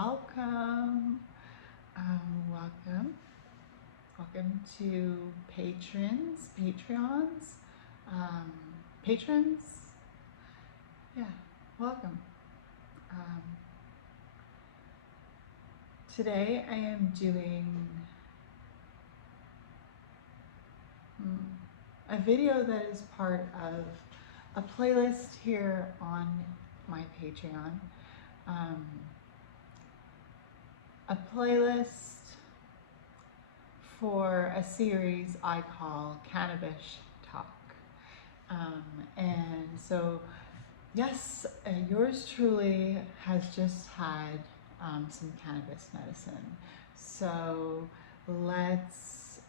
welcome. Welcome. Welcome to Patreons, um, patrons. Yeah, welcome. Um, Today I am doing a video that is part of a playlist here on my Patreon. A playlist for a series I call Cannabis Talk. And so, yes, yours truly has just had some cannabis medicine. So let's,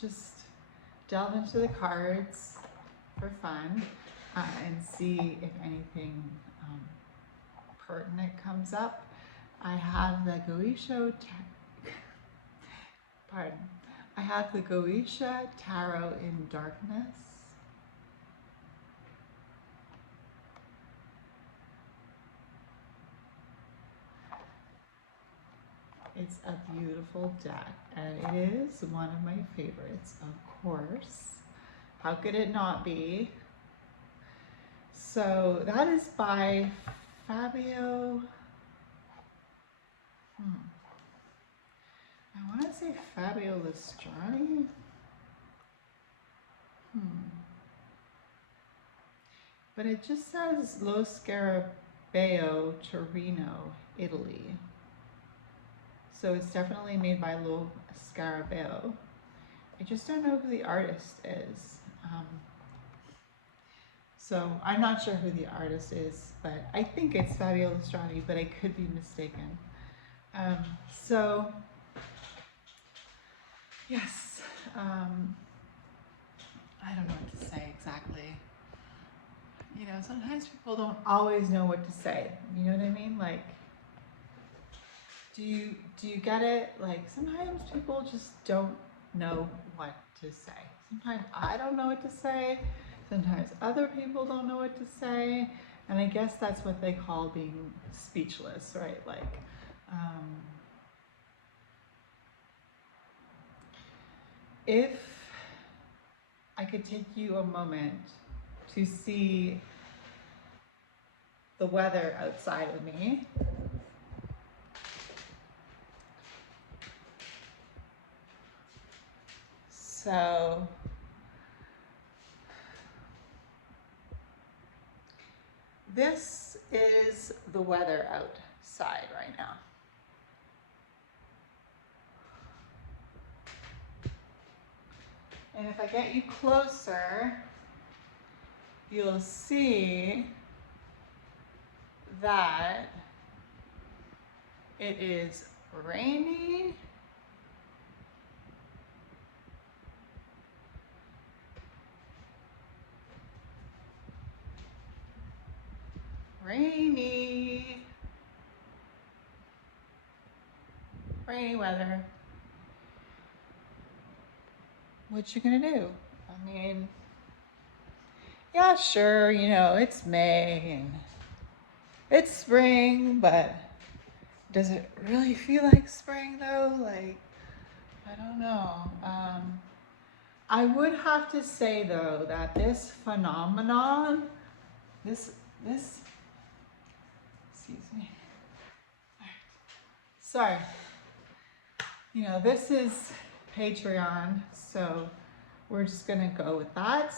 just delve into the cards for fun and see if anything pertinent comes up. I have the Goetia Tarot in Darkness. It's a beautiful deck, and it is one of my favorites, of course. How could it not be? So that is by Fabio. I want to say Fabio Listrani. But it just says Lo Scarabeo, Torino, Italy. So it's definitely made by Lo Scarabeo. I just don't know who the artist is. So I'm not sure who the artist is, but I think it's Fabio Listrani, but I could be mistaken. So yes, I don't know what to say exactly. You know, sometimes people don't always know what to say. You know what I mean? Like, do you get it? Like, sometimes people just don't know what to say. Sometimes I don't know what to say. Sometimes other people don't know what to say. And I guess that's what they call being speechless, right? Like, if I could take you a moment to see the weather outside of me. So this is the weather outside right now. And if I get you closer, you'll see that it is rainy. Rainy weather. What you gonna do? I mean, yeah, sure, you know, it's May and it's spring, but does it really feel like spring though? Like, I don't know. I would have to say though that this phenomenon, this, excuse me. Sorry. You know, this is Patreon, so we're just gonna go with that.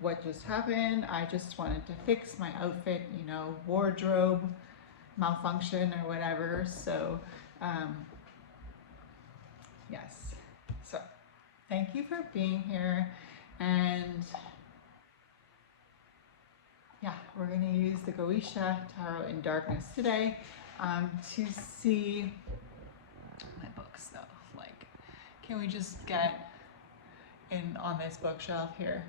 What just happened, I just wanted to fix my outfit, you know, wardrobe malfunction or whatever. So, yes. So, thank you for being here. And yeah, we're gonna use the Goetia Tarot in Darkness today to see my books though. Like, can we just get in on this bookshelf here?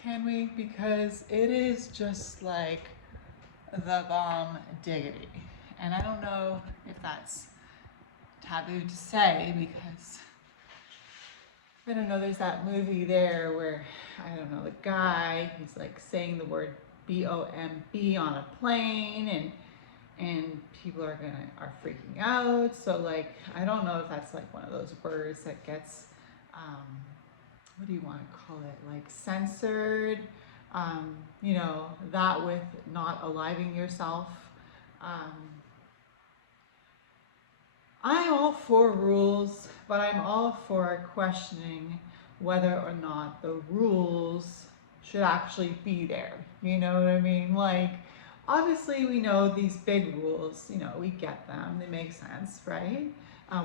Can we? Because it is just like the bomb diggity. And I don't know if that's taboo to say because I don't know, there's that movie there where, I don't know, the guy, he's like saying the word BOMB on a plane, and people are freaking out. So like, I don't know if that's like one of those words that gets, what do you want to call it, like censored, you know, that with not aliving yourself. I'm all for rules, but I'm all for questioning whether or not the rules should actually be there. You know what I mean? Like, obviously, we know these big rules, you know, we get them, they make sense, right?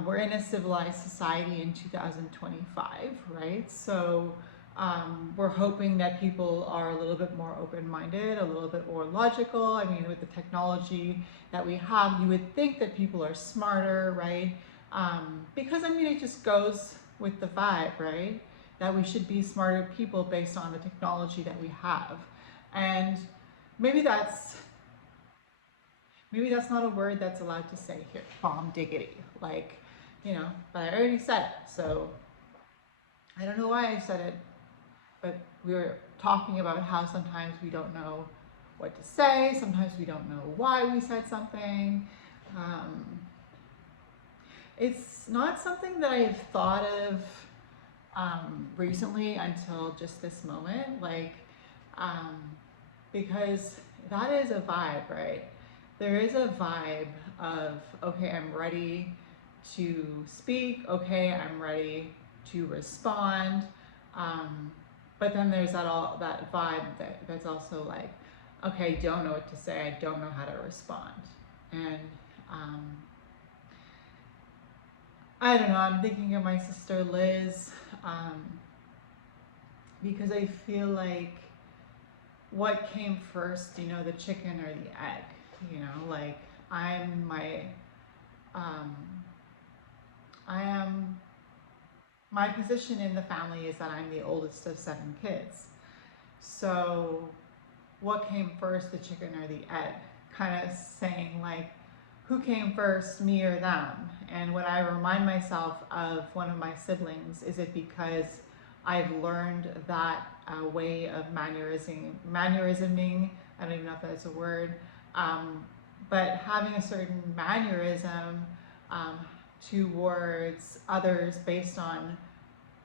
We're in a civilized society in 2025, right? So we're hoping that people are a little bit more open-minded, a little bit more logical. I mean, with the technology that we have, you would think that people are smarter, right? Because I mean, it just goes with the vibe, right? That we should be smarter people based on the technology that we have. And maybe that's not a word that's allowed to say here, bomb diggity. Like, you know, but I already said it, so I don't know why I said it, but we were talking about how sometimes we don't know what to say, sometimes we don't know why we said something. It's not something that I've thought of recently until just this moment, like, because that is a vibe, right? There is a vibe of, okay, I'm ready to speak, okay, I'm ready to respond, but then there's that vibe that's also like, okay, I don't know what to say, I don't know how to respond. And I don't know, I'm thinking of my sister Liz, because I feel like what came first, you know, the chicken or the egg, you know, like I am, my position in the family is that I'm the oldest of 7 kids. So what came first, the chicken or the egg? Kind of saying like, who came first, me or them? And when I remind myself of one of my siblings, is it because I've learned that way of mannerisming, I don't even know if that's a word, but having a certain mannerism towards others based on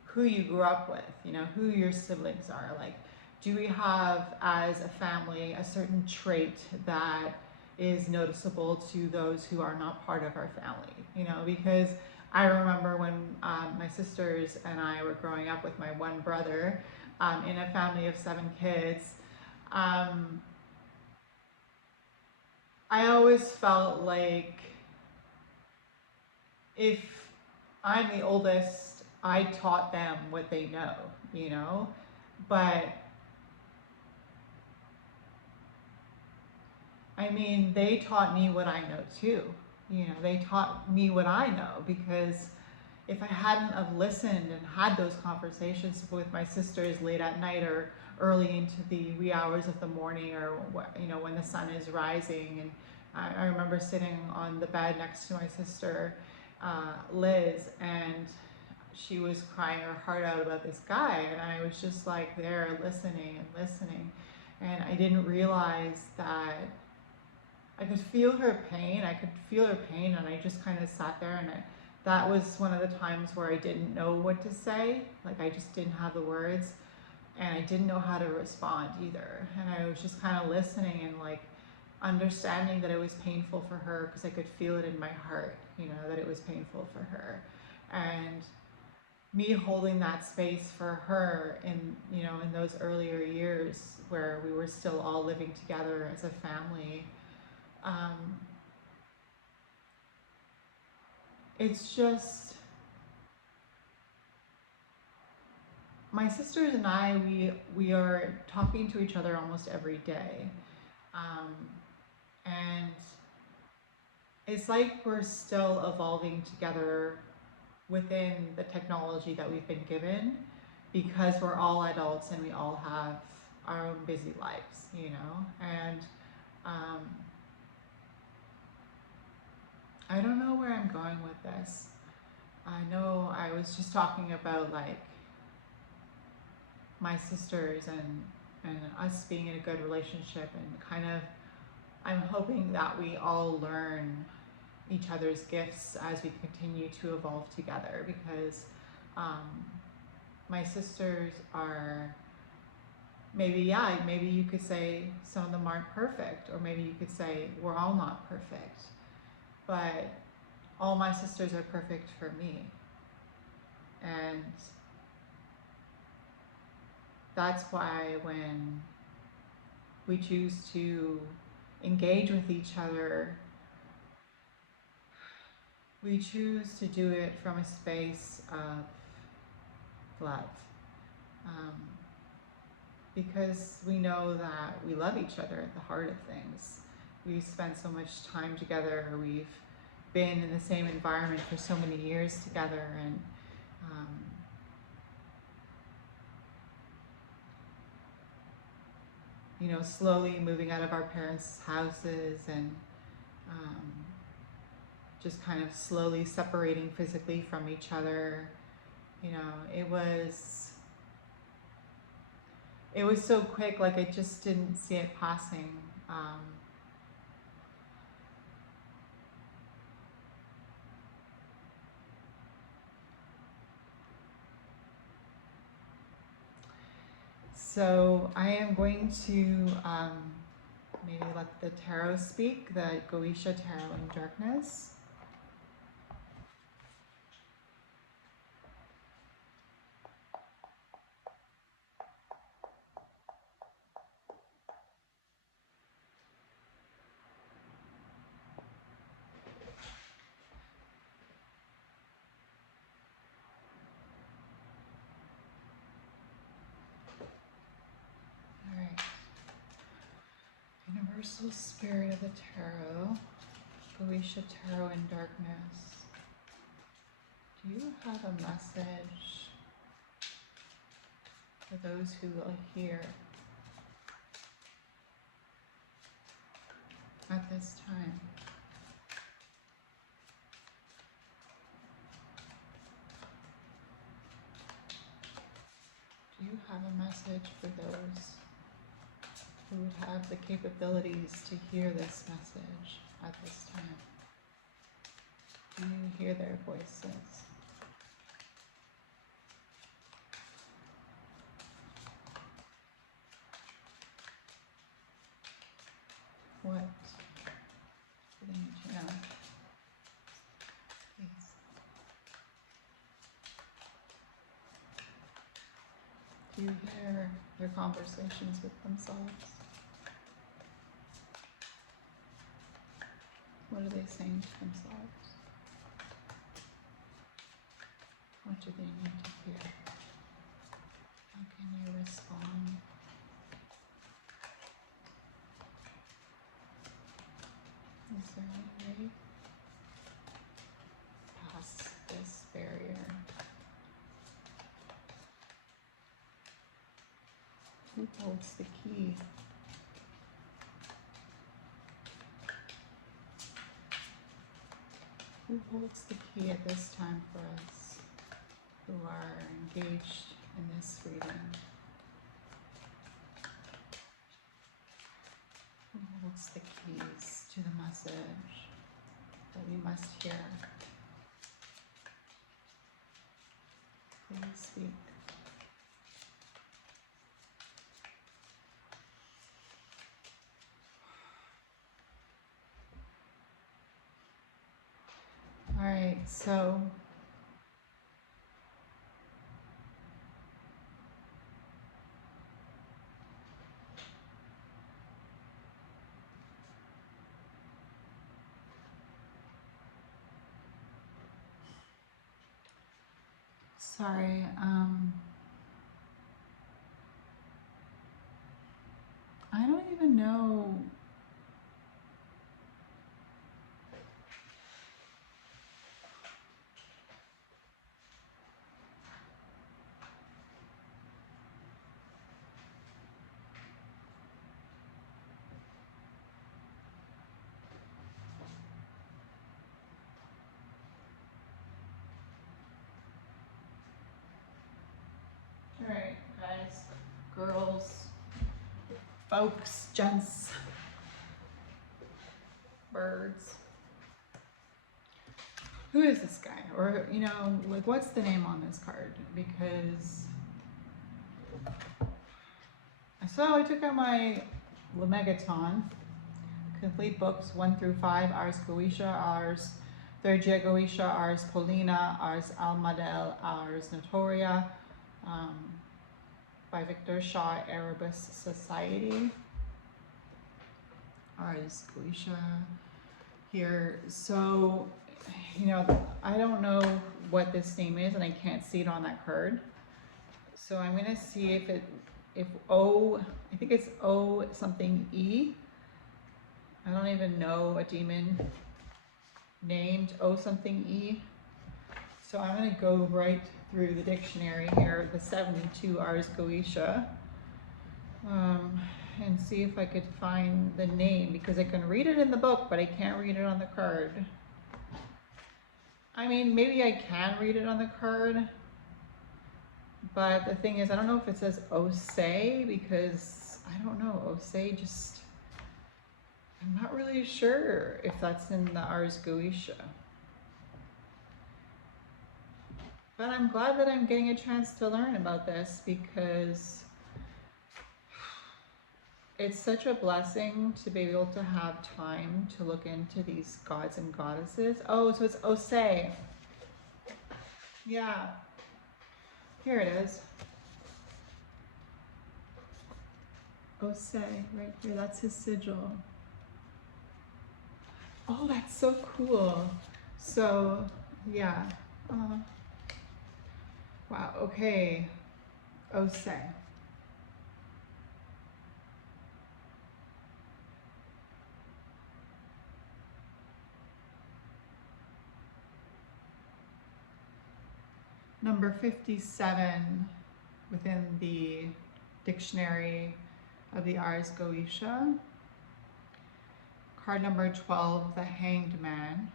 who you grew up with, you know, who your siblings are. Like, do we have as a family a certain trait that is noticeable to those who are not part of our family, you know? Because I remember when my sisters and I were growing up with my one brother in a family of 7 kids, I always felt like if I'm the oldest, I taught them what they know, you know? But I mean, they taught me what I know too. You know, they taught me what I know, because if I hadn't have listened and had those conversations with my sisters late at night or early into the wee hours of the morning, or, you know, when the sun is rising, and I remember sitting on the bed next to my sister, Liz, and she was crying her heart out about this guy, and I was just like there listening and listening, and I didn't realize that I could feel her pain. And I just kind of sat there, and that was one of the times where I didn't know what to say. Like, I just didn't have the words, and I didn't know how to respond either. And I was just kind of listening and like understanding that it was painful for her, because I could feel it in my heart, you know, that it was painful for her. And me holding that space for her in, you know, in those earlier years where we were still all living together as a family, it's just, my sisters and I, we are talking to each other almost every day, and it's like we're still evolving together within the technology that we've been given, because we're all adults and we all have our own busy lives, you know. And I don't know where I'm going with this. I know I was just talking about like my sisters and and us being in a good relationship, and kind of, I'm hoping that we all learn each other's gifts as we continue to evolve together, because um, my sisters are, maybe you could say some of them aren't perfect, or maybe you could say we're all not perfect, but all my sisters are perfect for me. And that's why when we choose to engage with each other, we choose to do it from a space of love. Um, because we know that we love each other at the heart of things. We've spent so much time together, we've been in the same environment for so many years together, and you know, slowly moving out of our parents' houses, and just kind of slowly separating physically from each other. You know, it was so quick, like I just didn't see it passing. So I am going to maybe let the tarot speak, the Goetia Tarot in Darkness. All right. Universal Spirit of the Tarot, Goetia Tarot in Darkness. Do you have a message for those who will hear at this time? Do you have a message for those who would have the capabilities to hear this message at this time? Do you hear their voices? What do they need to know? Please. Do you hear their conversations with themselves? What are they saying to themselves? What do they need to hear? How can you respond? Is there any way past this barrier? Who holds the key? Who holds the key at this time for us who are engaged in this reading? Who holds the keys to the message that we must hear? Please speak. All right, so sorry, I don't even know. All right, guys, girls, folks, gents, birds. Who is this guy? Or, you know, like, what's the name on this card? Because, so I took out my Lemegeton, complete books 1 through 5, Ars Goetia, Ars Thurgia Goetia, Ars Paulina, Ars Almadel, Ars Notoria, by Victor Shaw, Erebus Society. Ars Goetia here. So, you know, I don't know what this name is and I can't see it on that card. So I'm gonna see if O, I think it's O something E. I don't even know a demon named O something E. So I'm gonna go right through the dictionary here, the 72 Ars Goetia, and see if I could find the name, because I can read it in the book, but I can't read it on the card. I mean, maybe I can read it on the card, but the thing is, I don't know if it says Osei, because I don't know, Osei just, I'm not really sure if that's in the Ars Goetia. But I'm glad that I'm getting a chance to learn about this, because it's such a blessing to be able to have time to look into these gods and goddesses. Oh, so it's Osei. Yeah. Here it is. Osei, right here. That's his sigil. Oh, that's so cool. So, yeah. Wow, okay. Osei. Number 57 within the dictionary of the Ars Goetia. Card number 12, the Hanged Man.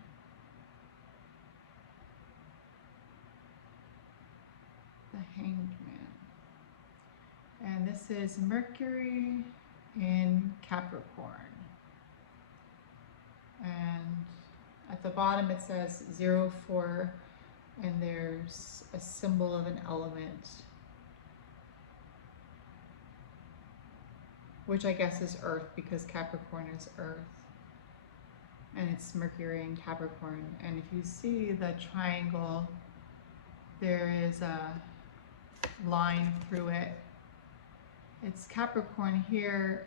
The Hanged Man. And this is Mercury in Capricorn. And at the bottom it says 04, and there's a symbol of an element, which I guess is Earth, because Capricorn is Earth. And it's Mercury in Capricorn. And if you see the triangle, there is a line through it. It's Capricorn here,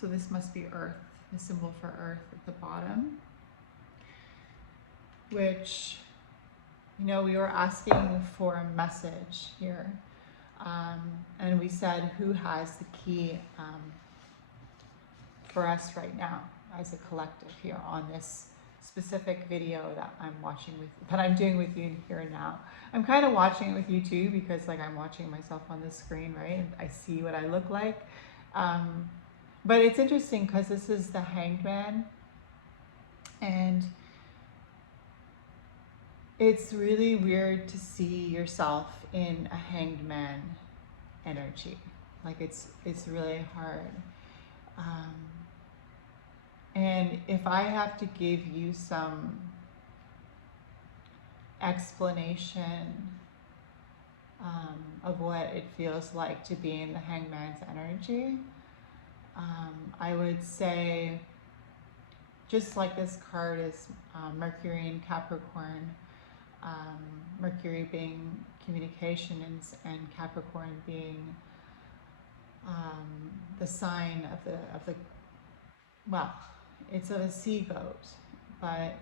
so this must be Earth, the symbol for Earth at the bottom. Which, you know, we were asking for a message here. And we said, who has the key for us right now as a collective here on this specific video that I'm watching with, that I'm doing with you here and now. I'm kind of watching it with you too, because like I'm watching myself on the screen, right? And I see what I look like. But it's interesting because this is the Hanged Man, and it's really weird to see yourself in a Hanged Man energy. Like it's really hard. And if I have to give you some explanation of what it feels like to be in the Hanged Man's energy, I would say, just like this card is Mercury in Capricorn, Mercury being communications and Capricorn being the sign of the well, it's of a sea goat, but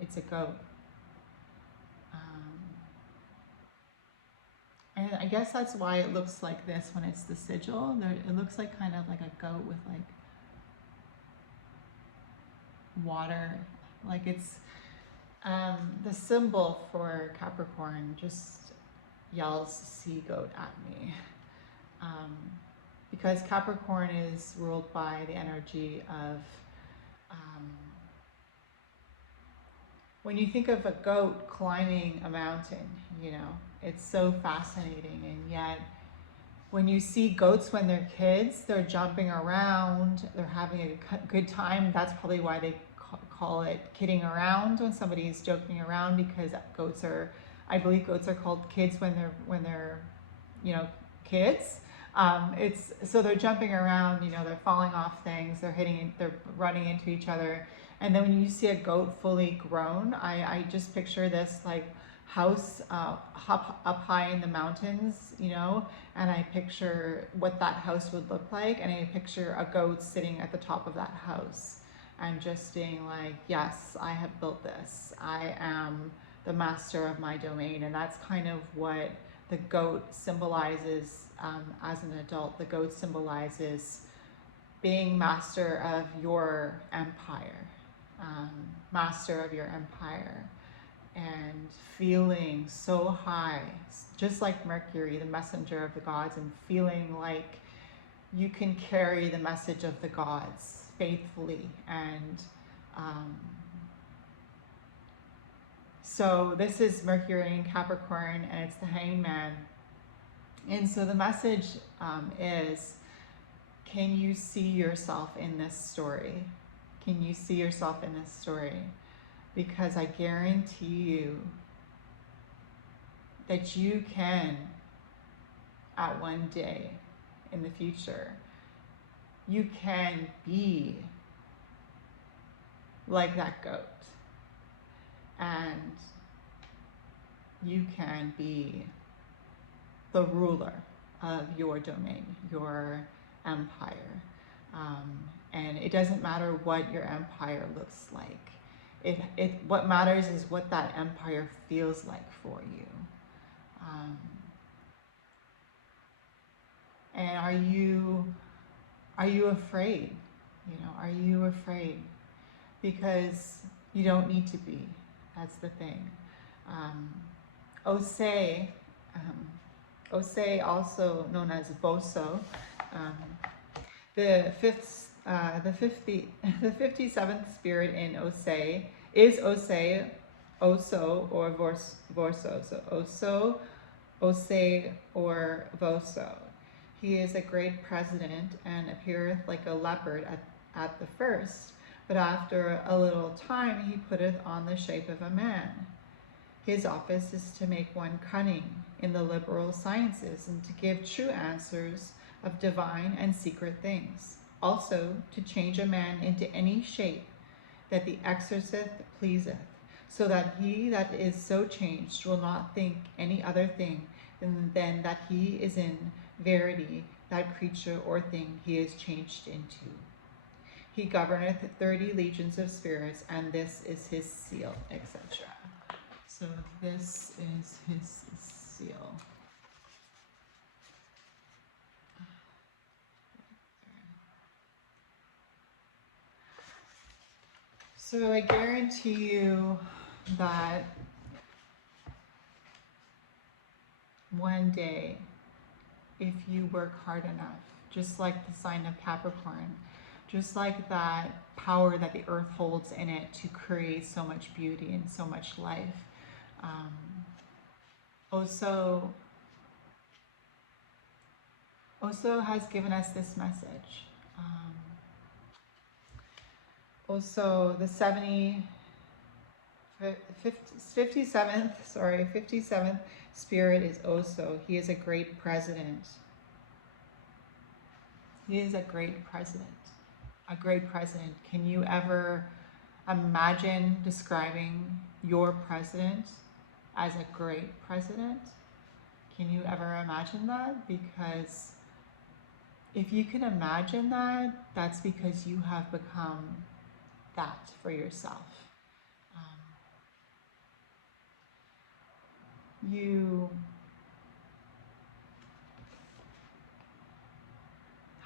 it's a goat. And I guess that's why it looks like this when it's the sigil. It looks like kind of like a goat with like water. Like it's the symbol for Capricorn just yells sea goat at me. Because Capricorn is ruled by the energy of, when you think of a goat climbing a mountain, you know, it's so fascinating, and yet When you see goats when they're kids, they're jumping around, they're having a good time. That's probably why they call it kidding around when somebody's joking around, because goats are, I believe goats are called kids when they're you know, kids. It's so they're jumping around, you know, they're falling off things, they're running into each other. And then when you see a goat fully grown, I just picture this like house up high in the mountains, you know, and I picture what that house would look like, and I picture a goat sitting at the top of that house and just being like, yes, I have built this. I am the master of my domain. And that's kind of what the goat symbolizes as an adult. The goat symbolizes being master of your empire, master of your empire, and feeling so high, just like Mercury, the messenger of the gods, and feeling like you can carry the message of the gods faithfully. And so this is Mercury in Capricorn, and it's the Hanged Man. And so the message is, can you see yourself in this story? Can you see yourself in this story? Because I guarantee you that you can, at one day in the future, you can be like that goat. And you can be the ruler of your domain, your empire. And it doesn't matter what your empire looks like. What matters is what that empire feels like for you. And are you afraid? You know, are you afraid? Because you don't need to be. That's the thing. Osei, also known as Boso, the 57th spirit in Osei is Osei, Oso, or Vorso. So Oso, Osei, or Voso. He is a great president and appeareth like a leopard at the first, but after a little time he putteth on the shape of a man. His office is to make one cunning in the liberal sciences, and to give true answers of divine and secret things. Also to change a man into any shape that the exorcist pleaseth, so that he that is so changed will not think any other thing than that he is in verity that creature or thing he is changed into. He governeth 30 legions of spirits, and this is his seal, etc. So this is his seal. So I guarantee you that one day, if you work hard enough, just like the sign of Capricorn, just like that power that the earth holds in it to create so much beauty and so much life, Oso has given us this message. Also, the 57th spirit is Oso. He is a great president. He is a great president. A great president. Can you ever imagine describing your president as a great president? Can you ever imagine that? Because if you can imagine that, that's because you have become that for yourself. You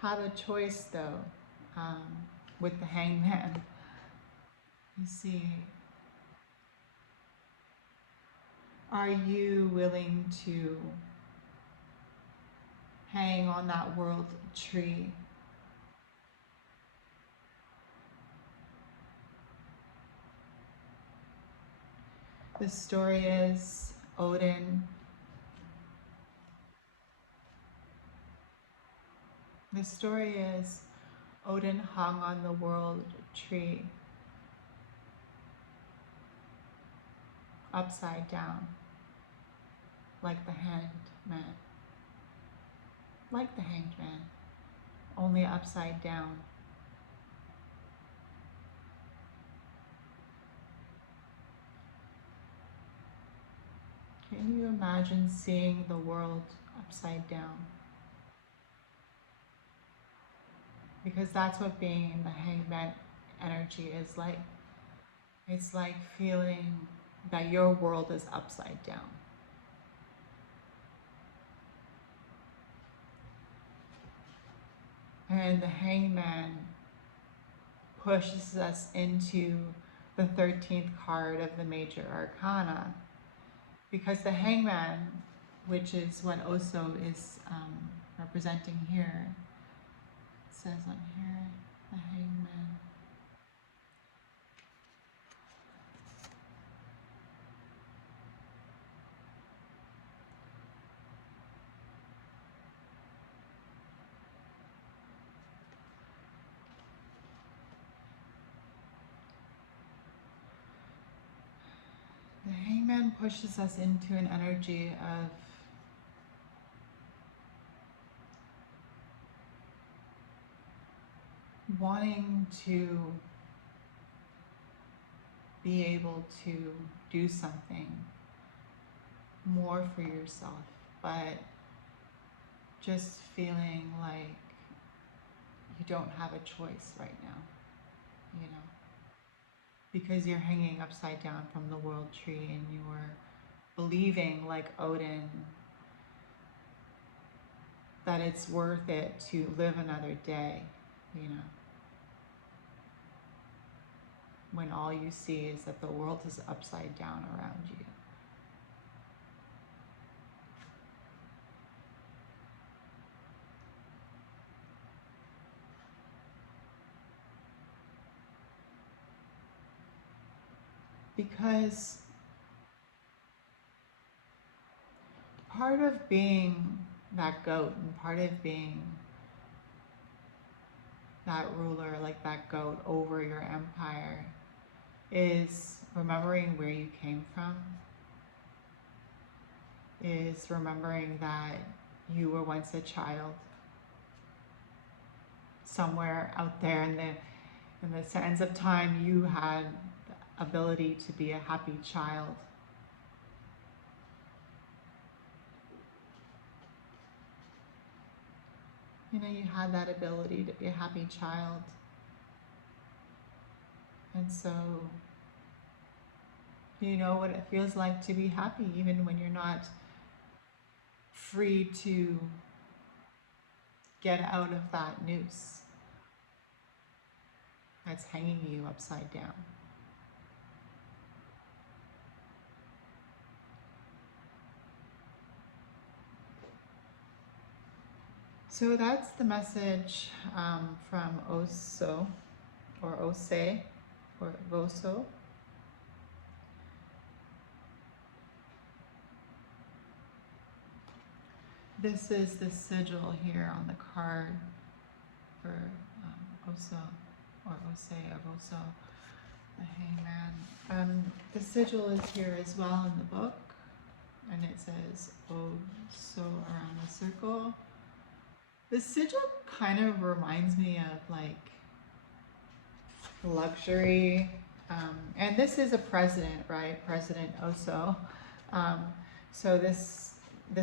have a choice, though, with the Hanged Man. You see, are you willing to hang on that world tree? The story is Odin The story is Odin hung on the world tree upside down, like the hanged man. Like the hanged man, only upside down. Can you imagine seeing the world upside down? Because that's what being in the hanged man energy is like. It's like feeling that your world is upside down. And the hangman pushes us into the 13th card of the major arcana, because the hangman, which is what Oso is representing here, says on here, the hangman. The hangman pushes us into an energy of wanting to be able to do something more for yourself, but just feeling like you don't have a choice right now, you know, because you're hanging upside down from the world tree and you're believing, like Odin, that it's worth it to live another day, you know, when all you see is that the world is upside down around you. Because part of being that goat and part of being that ruler, like that goat over your empire, is remembering where you came from, is remembering that you were once a child somewhere out there in the sands of time. You had the ability to be a happy child. You know, you had that ability to be a happy child. And so you know what it feels like to be happy, even when you're not free to get out of that noose that's hanging you upside down. So that's the message from Oso, or Ose, or Voso. This is the sigil here on the card for Oso, or Ose, or Voso, the hangman. The sigil is here as well in the book, and it says Oso around the circle. The sigil kind of reminds me of like luxury, and this is a president, right? President Oso. So this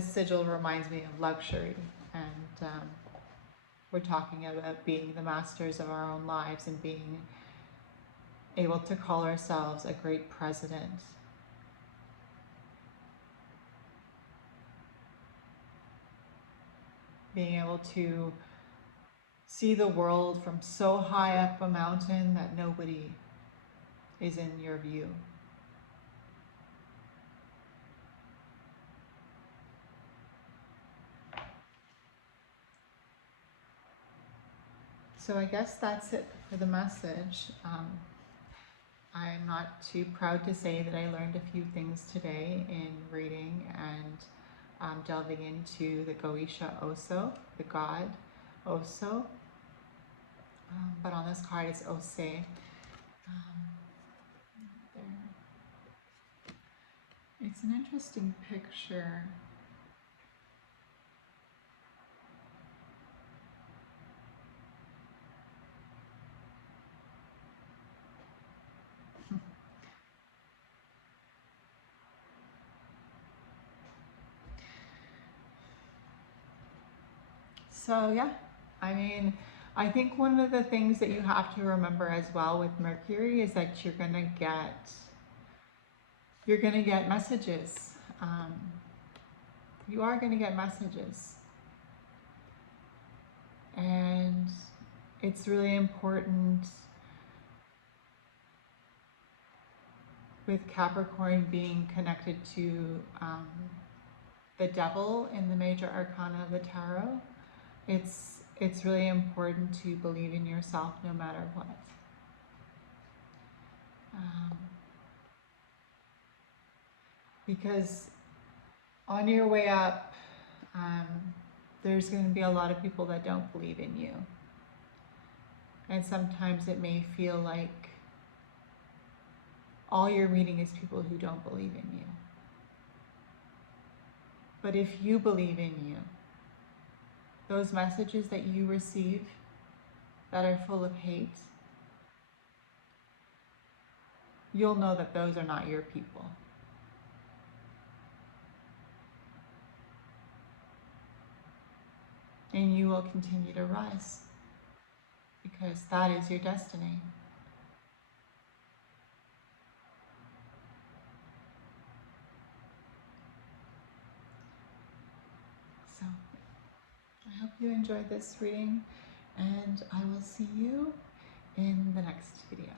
sigil reminds me of luxury, and we're talking about being the masters of our own lives and being able to call ourselves a great president. Being able to see the world from so high up a mountain that nobody is in your view. So I guess that's it for the message. I'm not too proud to say that I learned a few things today in reading and delving into the Goetia Oso, the god Oso, but on this card it's Ose. There. It's an interesting picture. So yeah, I mean, I think one of the things that you have to remember as well with Mercury is that you're gonna get messages. You are gonna get messages, and it's really important with Capricorn being connected to the devil in the major arcana of the tarot. It's really important to believe in yourself no matter what. Because on your way up, there's going to be a lot of people that don't believe in you. And sometimes it may feel like all you're meeting is people who don't believe in you. But if you believe in you, those messages that you receive that are full of hate, you'll know that those are not your people. And you will continue to rise because that is your destiny. So I hope you enjoyed this reading, and I will see you in the next video.